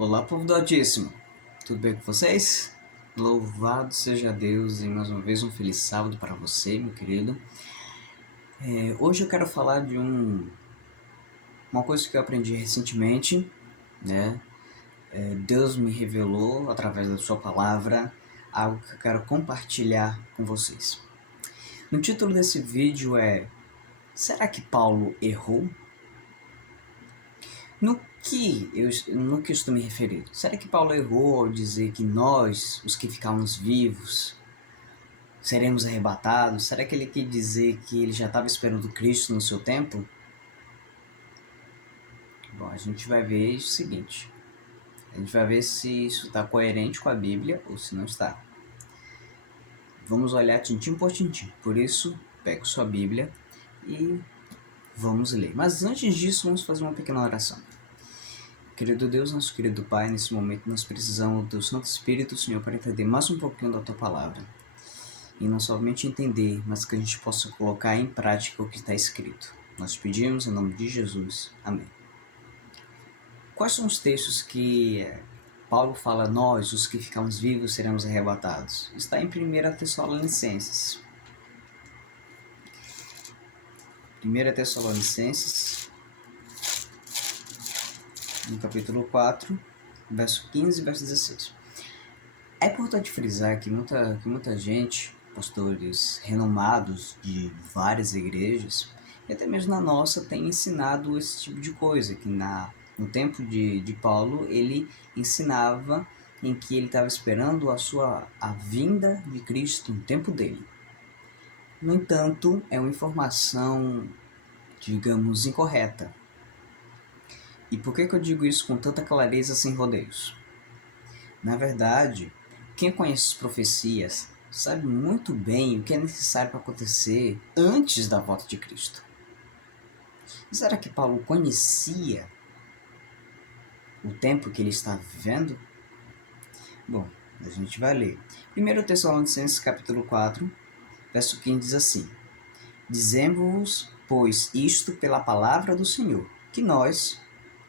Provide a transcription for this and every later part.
Olá, povo do Altíssimo, tudo bem com vocês? Louvado seja Deus e mais uma vez um feliz sábado para você, meu querido. Hoje eu quero falar de uma coisa que eu aprendi recentemente, né? Deus me revelou através da sua palavra algo que eu quero compartilhar com vocês. No título desse vídeo é: será que Paulo errou? No que eu estou me referindo? Será que Paulo errou ao dizer que nós, os que ficamos vivos, seremos arrebatados? Será que ele quer dizer que ele já estava esperando Cristo no seu tempo? Bom, a gente vai ver o seguinte. A gente vai ver se isso está coerente com a Bíblia ou se não está. Vamos olhar tintim por tintim. Por isso, pegue sua Bíblia e vamos ler. Mas antes disso, vamos fazer uma pequena oração. Querido Deus, nosso querido Pai, nesse momento nós precisamos do Santo Espírito, Senhor, para entender mais um pouquinho da Tua Palavra. E não somente entender, mas que a gente possa colocar em prática o que está escrito. Nós pedimos em nome de Jesus. Amém. Quais são os textos que Paulo fala, nós, os que ficamos vivos, seremos arrebatados? Está em 1 Tessalonicenses. 1 Tessalonicenses, no capítulo 4, verso 15 e verso 16. É importante frisar que muita gente, pastores renomados de várias igrejas, e até mesmo na nossa, tem ensinado esse tipo de coisa, que no tempo de Paulo, ele ensinava em que ele estava esperando a vinda de Cristo no tempo dele. No entanto, é uma informação, digamos, incorreta. E por que eu digo isso com tanta clareza sem rodeios? Na verdade, quem conhece as profecias sabe muito bem o que é necessário para acontecer antes da volta de Cristo. Será que Paulo conhecia o tempo que ele está vivendo? Bom, a gente vai ler. 1 Tessalonicenses capítulo 4, verso 15 diz assim: Dizemos-vos, pois, isto pela palavra do Senhor, que nós,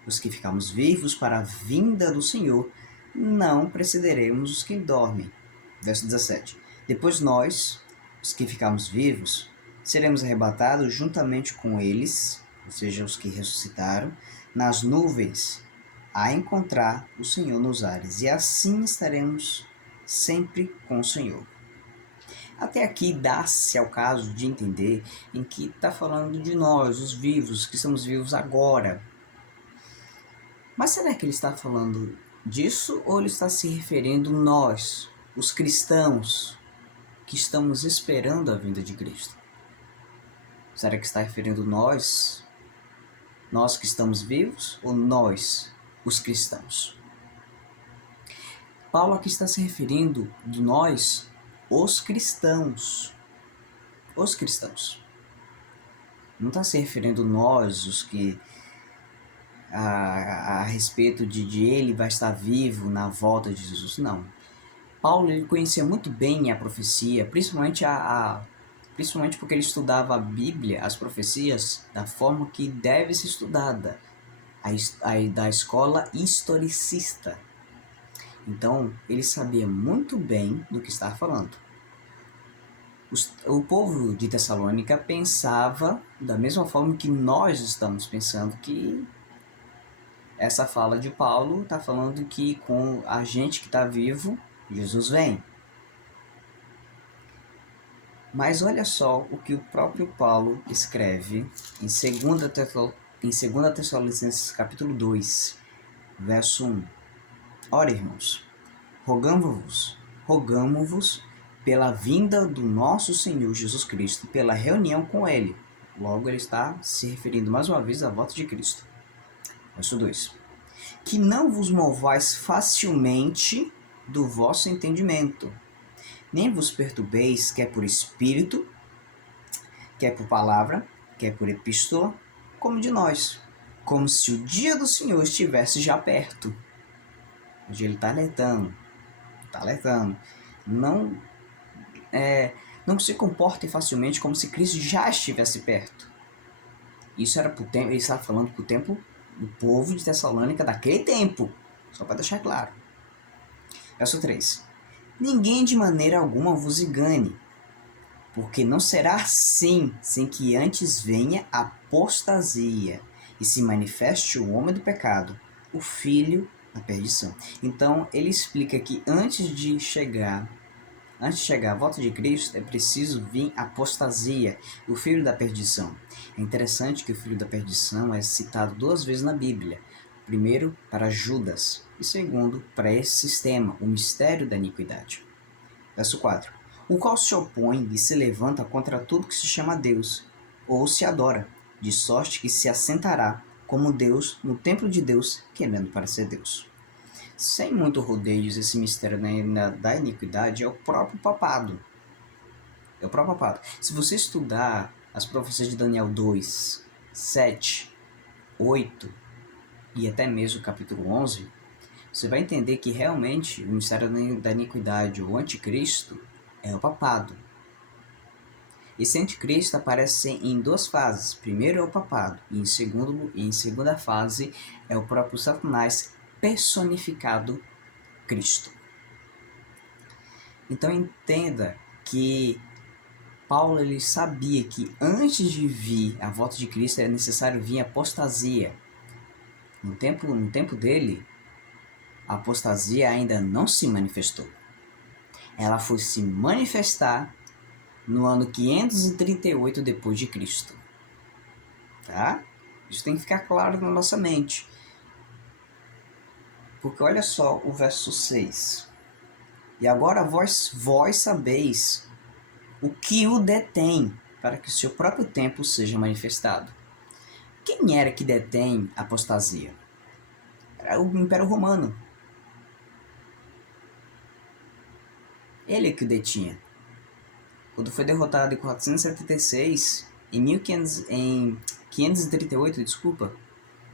os que ficamos vivos para a vinda do Senhor, não precederemos os que dormem. Verso 17. Depois nós, os que ficarmos vivos, seremos arrebatados juntamente com eles, ou seja, os que ressuscitaram, nas nuvens, a encontrar o Senhor nos ares, e assim estaremos sempre com o Senhor. Até aqui dá-se ao caso de entender em que está falando de nós, os vivos, que estamos vivos agora. Mas será que ele está falando disso ou ele está se referindo a nós, os cristãos, que estamos esperando a vinda de Cristo? Será que está referindo nós que estamos vivos, ou nós, os cristãos? Paulo aqui está se referindo de nós, os cristãos. Os cristãos. Não está se referindo nós, os que a respeito de ele vai estar vivo na volta de Jesus. Não. Paulo ele conhecia muito bem a profecia, principalmente principalmente porque ele estudava a Bíblia, as profecias, da forma que deve ser estudada, da escola historicista. Então, ele sabia muito bem do que estava falando. O povo de Tessalônica pensava da mesma forma que nós estamos pensando, que essa fala de Paulo está falando que com a gente que está vivo, Jesus vem. Mas olha só o que o próprio Paulo escreve em 2 Tessalonicenses capítulo 2, verso 1. Ora, irmãos, rogamo-vos pela vinda do nosso Senhor Jesus Cristo, pela reunião com Ele. Logo ele está se referindo mais uma vez à volta de Cristo. Verso 2. Que não vos movais facilmente do vosso entendimento, nem vos perturbeis, quer por espírito, quer por palavra, quer por epístola, como de nós, como se o dia do Senhor estivesse já perto. Onde ele está alertando. Não se comportem facilmente como se Cristo já estivesse perto. Isso era para o tempo, ele estava falando para o tempo do povo de Tessalônica daquele tempo. Só para deixar claro. Verso 3. Ninguém de maneira alguma vos engane, porque não será assim sem que antes venha a apostasia e se manifeste o homem do pecado, o filho da perdição. Então ele explica que antes de chegar a volta de Cristo, é preciso vir a apostasia, o filho da perdição. É interessante que o filho da perdição é citado 2 vezes na Bíblia. Primeiro, para Judas, e segundo, para esse sistema, o mistério da iniquidade. Verso 4. O qual se opõe e se levanta contra tudo que se chama Deus, ou se adora, de sorte que se assentará como Deus no templo de Deus, querendo parecer Deus. Sem muito rodeios, esse mistério da iniquidade é o próprio papado. É o próprio papado. Se você estudar as profecias de Daniel 2, 7, 8 e até mesmo o capítulo 11, você vai entender que realmente o mistério da iniquidade, o anticristo, é o papado. Esse anticristo aparece em 2 fases. Primeiro é o papado, e em segunda fase é o próprio Satanás personificado Cristo. Então entenda que Paulo ele sabia que antes de vir a volta de Cristo era necessário vir a apostasia. No tempo dele, a apostasia ainda não se manifestou. Ela foi se manifestar no ano 538 depois de Cristo. Tá? Isso tem que ficar claro na nossa mente. Porque olha só o verso 6. E agora vós sabeis o que o detém, para que o seu próprio tempo seja manifestado. Quem era que detém a apostasia? Era o Império Romano. Ele é que o detinha. Quando foi derrotado em 476, em 538, desculpa,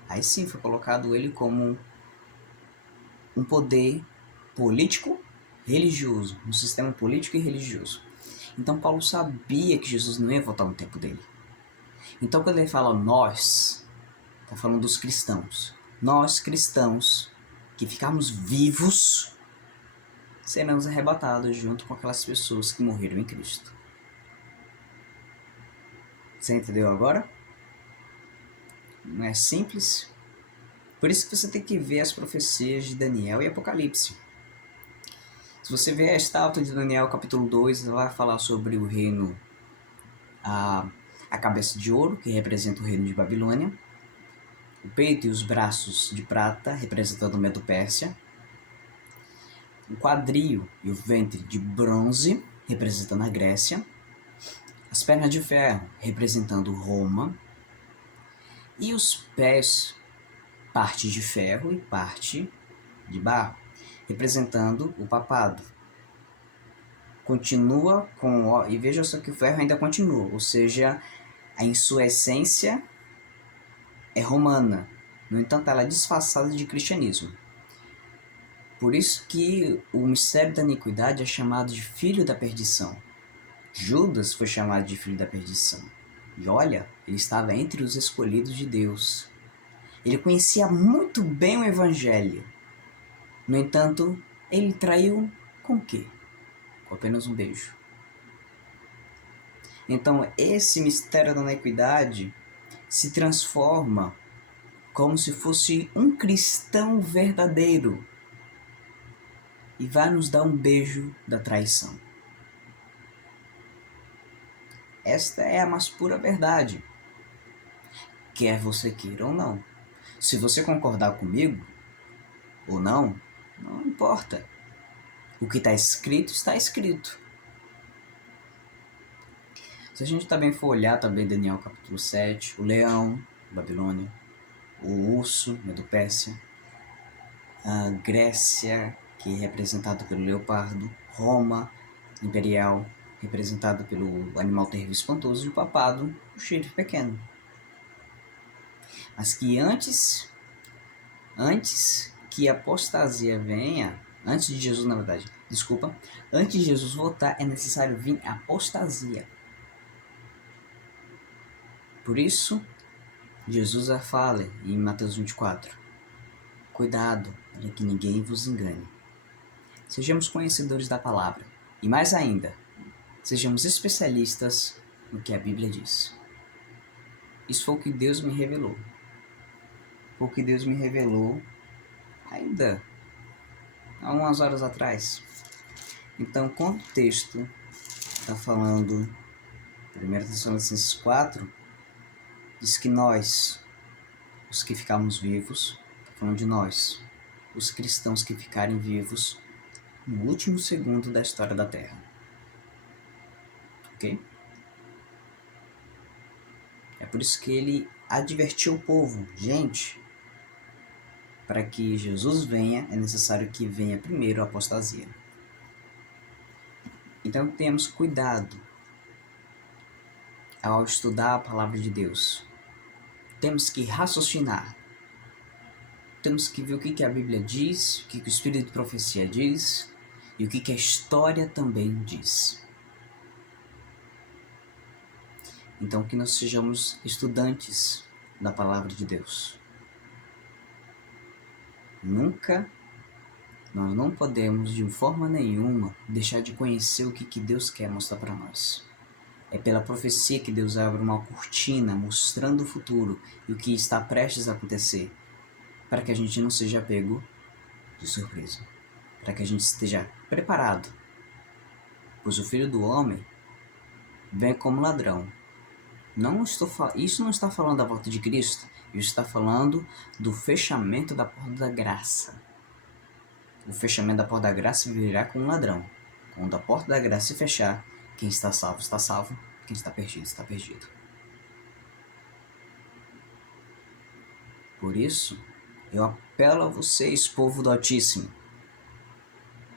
aí sim foi colocado ele como um poder político religioso, um sistema político e religioso. Então Paulo sabia que Jesus não ia voltar no tempo dele. Então quando ele fala nós, está falando dos cristãos. Nós cristãos que ficarmos vivos seremos arrebatados junto com aquelas pessoas que morreram em Cristo. Você entendeu agora? Não é simples? Por isso que você tem que ver as profecias de Daniel e Apocalipse. Se você ver a estátua de Daniel capítulo 2, ela vai falar sobre o reino, a cabeça de ouro, que representa o reino de Babilônia, o peito e os braços de prata, representando o Medo-Pérsia, o quadril e o ventre de bronze, representando a Grécia, as pernas de ferro, representando Roma, e os pés, parte de ferro e parte de barro, representando o papado. Continua com... E veja só que o ferro ainda continua, ou seja, em sua essência é romana. No entanto, ela é disfarçada de cristianismo. Por isso que o mistério da iniquidade é chamado de filho da perdição. Judas foi chamado de filho da perdição. E olha, ele estava entre os escolhidos de Deus. Ele conhecia muito bem o Evangelho. No entanto, ele traiu com o quê? Com apenas um beijo. Então, esse mistério da iniquidade se transforma como se fosse um cristão verdadeiro e vai nos dar um beijo da traição. Esta é a mais pura verdade, quer você queira ou não. Se você concordar comigo ou não, não importa. O que está escrito, está escrito. Se a gente também for olhar também Daniel capítulo 7, o leão, Babilônia, o urso, Medo-Pérsia, a Grécia, que é representada pelo leopardo, Roma, imperial, representado pelo animal terrível espantoso, e o papado, o chifre pequeno. Mas que antes que a apostasia venha, antes de Jesus, na verdade, desculpa, antes de Jesus voltar, é necessário vir a apostasia. Por isso, Jesus fala em Mateus 24, Cuidado para que ninguém vos engane. Sejamos conhecedores da palavra e, mais ainda, sejamos especialistas no que a Bíblia diz. Isso foi o que Deus me revelou. Foi o que Deus me revelou ainda há umas horas atrás. Então, quando o texto está falando, 1 Tessalonicenses 4, diz que nós, os que ficarmos vivos, está falando de nós, os cristãos que ficarem vivos no último segundo da história da Terra. Ok? É por isso que ele advertiu o povo. Gente, para que Jesus venha, é necessário que venha primeiro a apostasia. Então temos cuidado ao estudar a palavra de Deus. Temos que raciocinar. Temos que ver o que a Bíblia diz, o que o Espírito de Profecia diz e o que a história também diz. Então que nós sejamos estudantes da palavra de Deus. Nós não podemos de forma nenhuma deixar de conhecer o que Deus quer mostrar para nós. É pela profecia que Deus abre uma cortina mostrando o futuro e o que está prestes a acontecer, para que a gente não seja pego de surpresa, para que a gente esteja preparado, pois o Filho do Homem vem como ladrão. Isso não está falando da volta de Cristo, isso está falando do fechamento da porta da graça. O fechamento da porta da graça virá com um ladrão. Quando a porta da graça se fechar, quem está salvo, quem está perdido, está perdido. Por isso, eu apelo a vocês, povo do Altíssimo,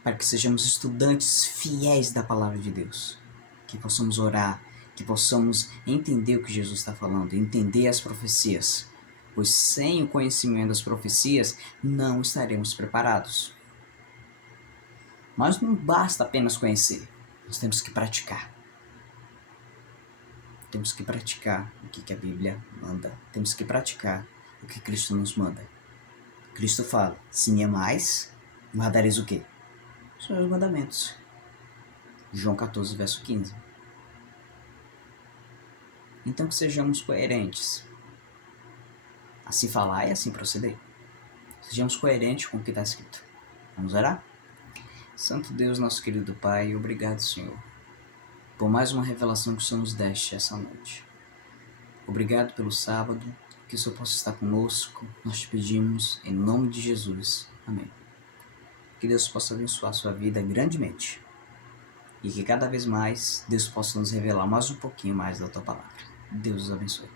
para que sejamos estudantes fiéis da palavra de Deus, que possamos orar, que possamos entender o que Jesus está falando, entender as profecias, pois sem o conhecimento das profecias não estaremos preparados. Mas não basta apenas conhecer, nós temos que praticar. Temos que praticar o que a Bíblia manda, temos que praticar o que Cristo nos manda. Cristo fala, se me amais, guardareis o quê? Os meus mandamentos. João 14, verso 15. Então que sejamos coerentes. Assim falar e assim proceder. Sejamos coerentes com o que está escrito. Vamos orar? Santo Deus, nosso querido Pai, obrigado, Senhor, por mais uma revelação que o Senhor nos deste essa noite. Obrigado pelo sábado, que o Senhor possa estar conosco. Nós te pedimos em nome de Jesus. Amém. Que Deus possa abençoar a sua vida grandemente. E que cada vez mais Deus possa nos revelar mais um pouquinho mais da tua palavra. Deus os abençoe.